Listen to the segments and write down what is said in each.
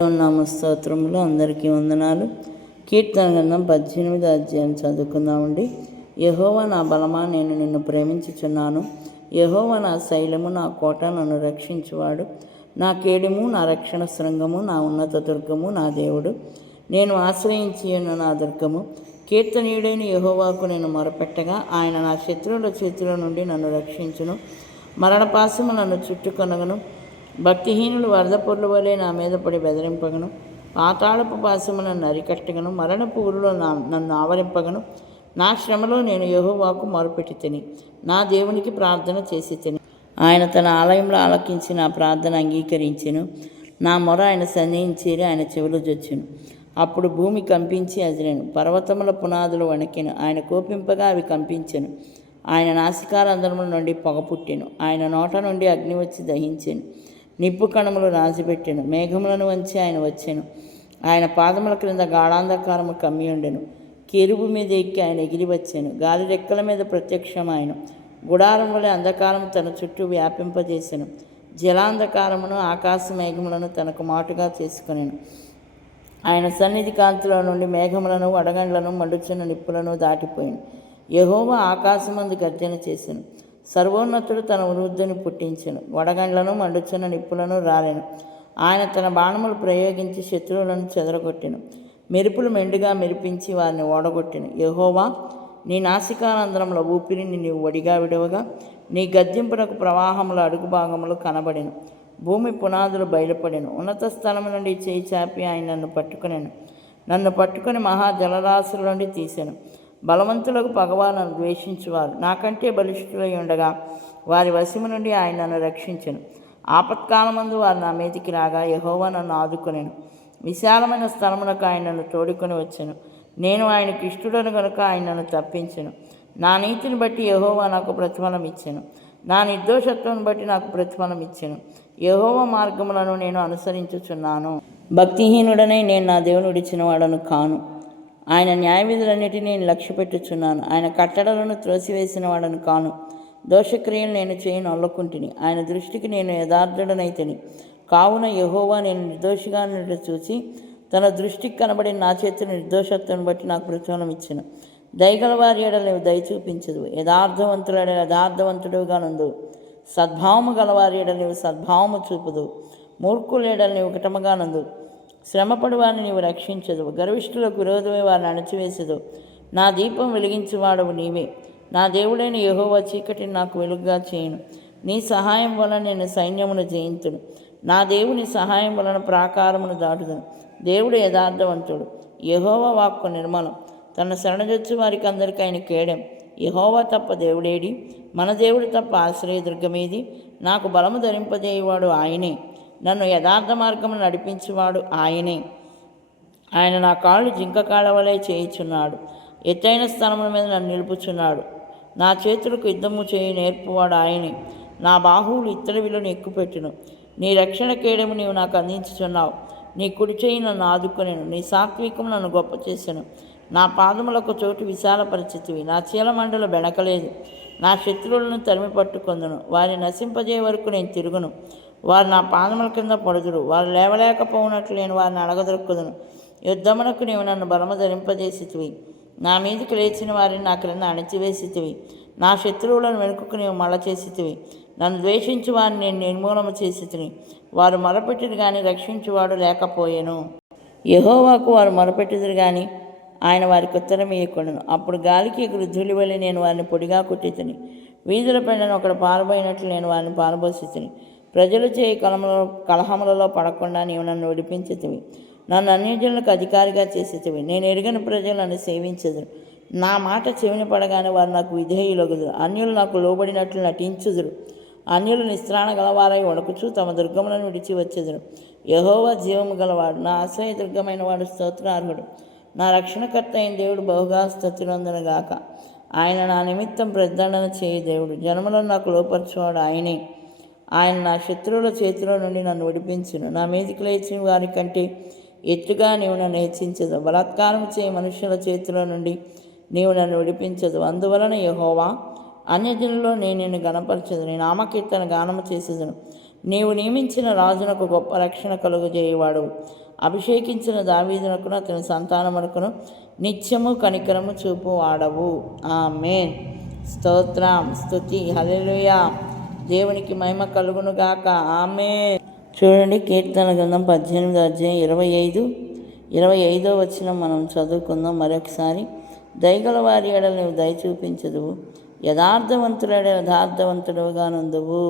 నామ స్తోత్రములు. అందరికీ వందనాలు. కీర్తన గ్రంథం 18వ అధ్యాయం చదువుకుందామండి. యెహోవా నా బలమా, నేను నిన్ను ప్రేమించుచున్నాను. యెహోవా నా శైలము, నా కోట, నన్ను రక్షించువాడు, నా కేడెము, నా రక్షణ శృంగము, నా ఉన్నత దుర్గము, నా దేవుడు, నేను ఆశ్రయించి ఉన్న నా దుర్గము. కీర్తనీయుడైన యెహోవాకు నేను మొరపెట్టగా ఆయన నా శత్రువుల చేతిలో నుండి నన్ను రక్షించును. మరణపాశము నన్ను చుట్టుకొనగను. భక్తిహీనులు వరద పొర్లు వలె నా మీద పడి బెదిరింపగను. పాతాళపు పాశము నన్ను అరికట్టగను. మరణపు ఊరిలో నన్ను ఆవరింపగను. నా శ్రమలో నేను యెహోవాకు మొరపెట్టి తిని నా దేవునికి ప్రార్థన చేసి తిని ఆయన తన ఆలయంలో ఆలకించి నా ప్రార్థన అంగీకరించెను. నా మొర ఆయన సన్నిహించేరి ఆయన చెవులు జొచ్చెను. అప్పుడు భూమి కంపించి అదిరెను, పర్వతముల పునాదులు వణకెను. ఆయన కోపింపగా అవి కంపించెను. ఆయన నాసికారంధ్రముల నుండి పొగ పుట్టెను. ఆయన నోట నుండి అగ్ని వచ్చి దహించెను. నిప్పు కణములు రాజుపెట్టెను. మేఘములను వంచి ఆయన వచ్చెను. ఆయన పాదముల క్రింద గాఢాంధకారము కమ్మి ఉండెను. కెరుబు మీద ఎక్కి ఆయన ఎగిరి వచ్చాను. గాలి రెక్కల మీద ప్రత్యక్షమాయను. గుడారం వలె అంధకారము తన చుట్టూ వ్యాపింపజేసెను. జలాంధకారమును ఆకాశ మేఘములను తనకు మాటుగా చేసుకొనెను. ఆయన సన్నిధి కాంతిలో నుండి మేఘములను, వడగండ్లను, మండుచున్న నిప్పులను దాటిపోయాను. యెహోవా ఆకాశమందు గర్జన చేసెను. సర్వోన్నతుడు తన వృద్ధుని పుట్టించెను. వడగండ్లను, మండుచున్న నిప్పులను రాలెను. ఆయన తన బాణములు ప్రయోగించి శత్రువులను చెదరగొట్టెను. మెరుపులు మెండుగా మెరిపించి వారిని ఓడగొట్టెను. యెహోవా, నీ నాసికానందరముల ఊపిరిని నీవు వడిగా విడవగా నీ గద్దింపునకు ప్రవాహముల అడుగు భాగములు కనబడెను. భూమి పునాదులు బయలుపడెను. ఉన్నత స్థలము నుండి చేయి చాపి ఆయన నన్ను పట్టుకొని మహా జలరాశుల నుండి తీసెను. బలవంతులకు పగవారు నన్ను ద్వేషించువారు నాకంటే బలిష్ఠులై ఉండగా వారి వశము నుండి ఆయన నన్ను రక్షించెను. ఆపత్కాలమందు వారు నా మీదికి రాగా యెహోవా నన్ను ఆదుకొనెను. విశాలమైన స్థలమునకు ఆయన నన్ను తోడుకొని వచ్చెను. నేను ఆయనకు ఇష్టడను గనుక ఆయన నన్ను తప్పించెను. నా నీతిని బట్టి యెహోవా నాకు ప్రతిఫలం ఇచ్చెను. నా నిర్దోషత్వం బట్టి నాకు ప్రతిఫలం ఇచ్చెను. యెహోవా మార్గములను నేను అనుసరించుచున్నాను. భక్తిహీనుడనై నేను నా దేవుని విడిచిన వాడను కాను. ఆయన న్యాయవిధులన్నిటినీ నేను లక్ష్యపెట్టుచున్నాను. ఆయన కట్టడలను త్రోసివేసిన వాడను కాను. దోషక్రియలు నేను చేయను అల్లుకుంటుని. ఆయన దృష్టికి నేను యథార్థుడనైతిని. కావున యెహోవా నేను నిర్దోషిగా ఉన్నట్టు చూసి తన దృష్టికి కనబడిన నా చేతుల నిర్దోషత్వం బట్టి నాకు ప్రతిఫలం ఇచ్చెను. దయగల వారి ఎడల నీవు దయ చూపించదు. యథార్థవంతుల ఎడల యథార్థవంతుడుగా నుండు. సద్భావము గలవారి ఎడల నీవు సద్భావము చూపుదు. మూర్ఖుల ఎడల నీవు కటముగా నుండు. శ్రమపడి వారిని నీవు రక్షించదు. గర్విష్ఠులకు విరోధమై వారిని అణచివేసదు. నా దీపం వెలిగించువాడవు నీవే. నా దేవుడైన యెహోవా చీకటిని నాకు వెలుగుగా చేయును. నీ సహాయం వలన నేను సైన్యమును జయింతును. నా దేవుని సహాయం వలన ప్రాకారమును దాటుదును. దేవుడు యథార్థవంతుడు. యెహోవా వాక్కు నిర్మలం. తన శరణజొచ్చు వారికి అందరికీ ఆయన కేడెం. యెహోవా తప్ప దేవుడేడి? మన దేవుడు తప్ప ఆశ్రయదుర్గమేది? నాకు బలము ధరింపజేయువాడు ఆయనే. నన్ను యథార్థ మార్గమును నడిపించువాడు ఆయనే. ఆయన నా కాళ్ళు జింక కాళ్ళ వలె చేయుచున్నాడు. ఎత్తైన స్థలముల మీద నన్ను నిలుపుచున్నాడు. నా చేతులకు యుద్ధము చేయి నేర్పువాడు ఆయనే. నా బాహువులు ఇత్తడి విలువను ఎక్కుపెట్టును. నీ రక్షణ కేడము నీవు నాకు అందించుచున్నావు. నీ కుడి చేయి నన్ను ఆదుకొనెను. నీ సాత్వికము నన్ను గొప్ప చేసెను. నా పాదములకు చోటు విశాలపరిచితివి. నా చీలమండలు బెణకలేదు. నా శత్రువులను తరిమి పట్టుకొందును. వారిని నశింపజే వరకు నేను తిరుగును. వారు నా పాదముల కింద పడుదురు. వారు లేవలేకపోవునట్లు నేను వారిని అడగదొక్కుదును. యుద్ధమునకు నీవు నన్ను బలము ధరింపజేసితివి. నా మీదికి లేచిన వారిని నా క్రింద అణచివేసితివి. నా శత్రువులను వెనుకకు నీవు మళ్ళ చేసితివి. నన్ను ద్వేషించు వారిని నేను నిర్మూలన చేసితిని. వారు మొరపెట్టిరు కానీ రక్షించువాడు లేకపోయెను. యెహోవాకు వారు మొరపెట్టిదురు కానీ ఆయన వారికి ఉత్తరం ఇయ్యకుండును. అప్పుడు గాలికి ఎగురు ధూళి వలె నేను వారిని పొడిగా కొట్టితిని. వీధుల పెండను ఒకడు పారబోయినట్లు నేను వారిని పారబోసితిని. ప్రజలు చేయి కలహములలో పడకుండా నీవు నన్ను విడిపించితివి. నన్ను అన్యజనులకు అధికారిగా చేసితివి. నేను ఎరుగని ప్రజలు నన్ను సేవించదురు. నా మాట చెవిన పడగానే వారు నాకు విధేయులగుదురు. అన్యులు నాకు లోబడినట్లు నటించుదురు. అన్యులు నిస్త్రాణ గలవారై వణకుచూ తమ దుర్గములను విడిచి వచ్చెదరు. యెహోవా జీవము గలవాడు. నా ఆశ్రయ దుర్గమైన వాడు స్తోత్రార్హుడు. నా రక్షణకర్త అయిన దేవుడు బహుగా స్తుతినొందునుగాక. ఆయన నా నిమిత్తం ప్రతిదండన చేయి దేవుడు. జనములను నాకు లోపరచువాడు ఆయనే. ఆయన నా శత్రువుల చేతిలో నుండి నన్ను విడిపించును. నా మీదికి లేచిన వారి కంటే ఎత్తుగా నీవు నన్ను హెచ్చించదు. బలాత్కారం చేయ మనుషుల చేతిలో నుండి నీవు నన్ను విడిపించదు. అందువలన యెహోవా, అన్యజనుల్లో నేను నిన్ను గణపరచదు. నీ నామకీర్తన గానము చేసేదను. నీవు నియమించిన రాజునకు గొప్ప రక్షణ కలుగజేయువాడు. అభిషేకించిన దావీదునకును అతని సంతానమునకును నిత్యము కనికరము చూపు వాడవు. ఆమేన్. స్తోత్రం, స్తుతి, హల్లెలూయా. దేవునికి మహిమ కలుగునుగాక. ఆమేన్. చూడండి, కీర్తన గ్రంథం 18వ అధ్యాయం 25వ వచనం మనం చదువుకుందాం మరొకసారి. దయగల వారి ఎడల నువ్వు దయ చూపించదువు, యథార్థవంతుల యథార్థవంతుడుగా నుందువు.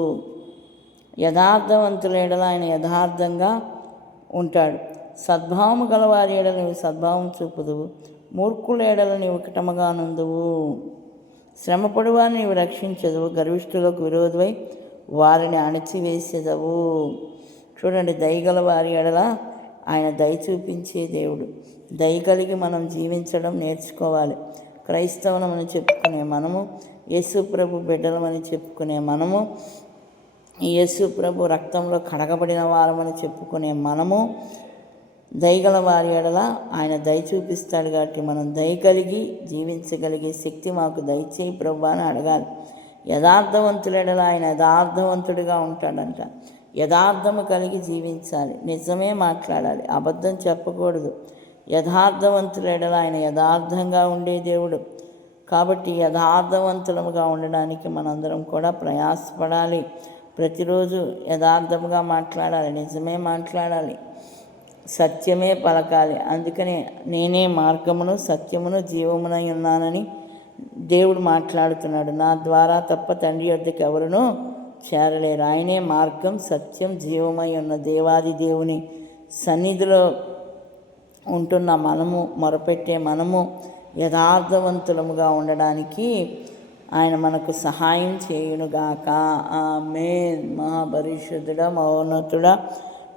యథార్థవంతుల ఎడల ఆయన యథార్థంగా ఉంటాడు. సద్భావము గల వారి ఎడల నీవు సద్భావం చూపుదువు, మూర్ఖుల ఎడల నీవు కటముగా నుందువు. శ్రమపడు వారిని నీవు రక్షించదువు, గర్విష్ఠులకు విరోధమై వారిని అణచివేసేదవు. చూడండి, దయగల వారి ఎడల ఆయన దయ చూపించే దేవుడు. దయ కలిగి మనం జీవించడం నేర్చుకోవాలి. క్రైస్తవులమని చెప్పుకునే మనము, యేసు ప్రభు బిడ్డలమని చెప్పుకునే మనము, యేసు ప్రభు రక్తంలో కడగబడిన వారమని చెప్పుకునే మనము దయగల వారి ఎడల ఆయన దయ చూపిస్తాడు. కాబట్టి మనం దయ కలిగి జీవించగలిగే శక్తి మాకు దయచేయి ప్రభు అని అడగాలి. యథార్థవంతుల ఎడల ఆయన యథార్థవంతుడిగా ఉంటాడంట. యథార్థము కలిగి జీవించాలి, నిజమే మాట్లాడాలి, అబద్ధం చెప్పకూడదు. యథార్థవంతుల ఎడల ఆయన యథార్థంగా ఉండే దేవుడు. కాబట్టి యథార్థవంతులముగా ఉండడానికి మనందరం కూడా ప్రయాసపడాలి. ప్రతిరోజు యథార్థముగా మాట్లాడాలి, నిజమే మాట్లాడాలి, సత్యమే పలకాలి. అందుకనే నేనే మార్గమును సత్యమును జీవమునై ఉన్నానని దేవుడు మాట్లాడుతున్నాడు. నా ద్వారా తప్ప తండ్రి యొద్దకు ఎవరునూ చేరలేరు. ఆయనే మార్గం, సత్యం, జీవమై ఉన్న దేవాది దేవుని సన్నిధిలో ఉంటున్న మనము, మొరపెట్టే మనము యథార్థవంతులముగా ఉండడానికి ఆయన మనకు సహాయం చేయునుగాక. ఆమేన్. మహాపరిశుద్ధుడా, మహోన్నతుడా,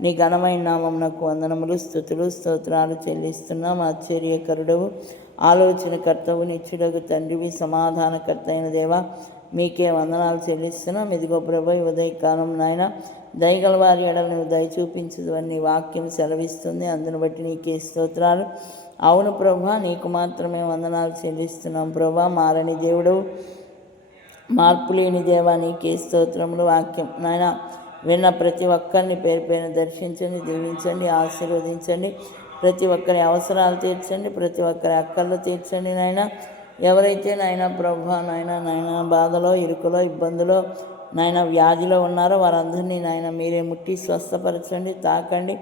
నీ ఘనమైన నామమునకు వందనములు, స్తుతులు, స్తోత్రాలు చెల్లిస్తున్నాం. ఆశ్చర్యకరుడవు, ఆలోచనకర్తవు, నిత్యుడగు తండ్రివి, సమాధానకర్త అయిన దేవా, మీకే వందనాలు చెల్లిస్తున్నాం. ఇదిగో ప్రభు, ఈ ఉదయకాలం నాయన దయగల వారి ఎడల నువ్వు దయ చూపించదు అని నీ వాక్యం సెలవిస్తుంది. అందును బట్టి నీకే స్తోత్రాలు. అవును ప్రభా, నీకు మాత్రమే వందనాలు చెల్లిస్తున్నాం. ప్రభా, మారని దేవుడు, మార్పు లేని దేవా, నీకే స్తోత్రములు. వాక్యం నాయన విన్న ప్రతి ఒక్కరిని పేరు పేరున దర్శించండి, దీవించండి, ఆశీర్వదించండి. ప్రతి ఒక్కరి అవసరాలు తీర్చండి, ప్రతి ఒక్కరి అక్కర్లు తీర్చండి నాయన. ఎవరైతే నాయన ప్రభా నాయన బాధలో, ఇరుకులో, ఇబ్బందులో, నాయన వ్యాధిలో ఉన్నారో వారందరినీ నాయన మీరే ముట్టి స్వస్థపరచండి, తాకండి.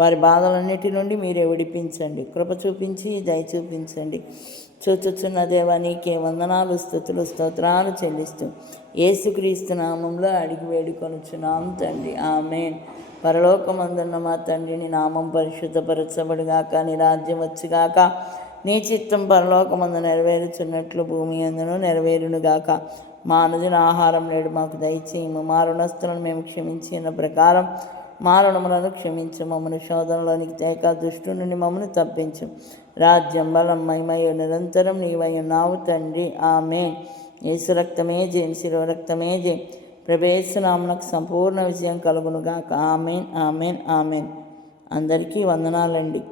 వారి బాధలన్నిటి నుండి మీరే విడిపించండి, కృప చూపించి దయ చూపించండి. చూచుచున్న దేవా, నీకే వందనాలు, స్తుతులు, స్తోత్రాలు చెల్లిస్తూ యేసుక్రీస్తు నామంలో అడిగి వేడుకొనుచున్నాం తండ్రి. ఆమేన్. పరలోకమందున్న మా తండ్రి, నీ నామం పరిశుద్ధపరచబడుగాక, నీ రాజ్యం వచ్చుగాక, నీ చిత్తం పరలోకమందు నెరవేరుచున్నట్లు భూమి అందును నెరవేరునుగాక. మా అనుదిన ఆహారం నేడు మాకు దయచేయము. మా రుణస్తులను మేము క్షమించిన ప్రకారం మా రుణములను క్షమించు. మమ్మల్ని శోధనలోనికి తేక దుష్టు నుండి మమ్మల్ని తప్పించు. రాజ్యం, బలం, మహిమయు నిరంతరం నీవై ఉన్నావు తండ్రి. ఆమేన్. యేసు రక్తమే జయం, శిలువ రక్తమే జయం. ప్రభేసునామనకు సంపూర్ణ విజయం కలుగునుగాక. ఆమేన్, ఆమేన్, ఆమేన్. అందరికీ వందనాలండి.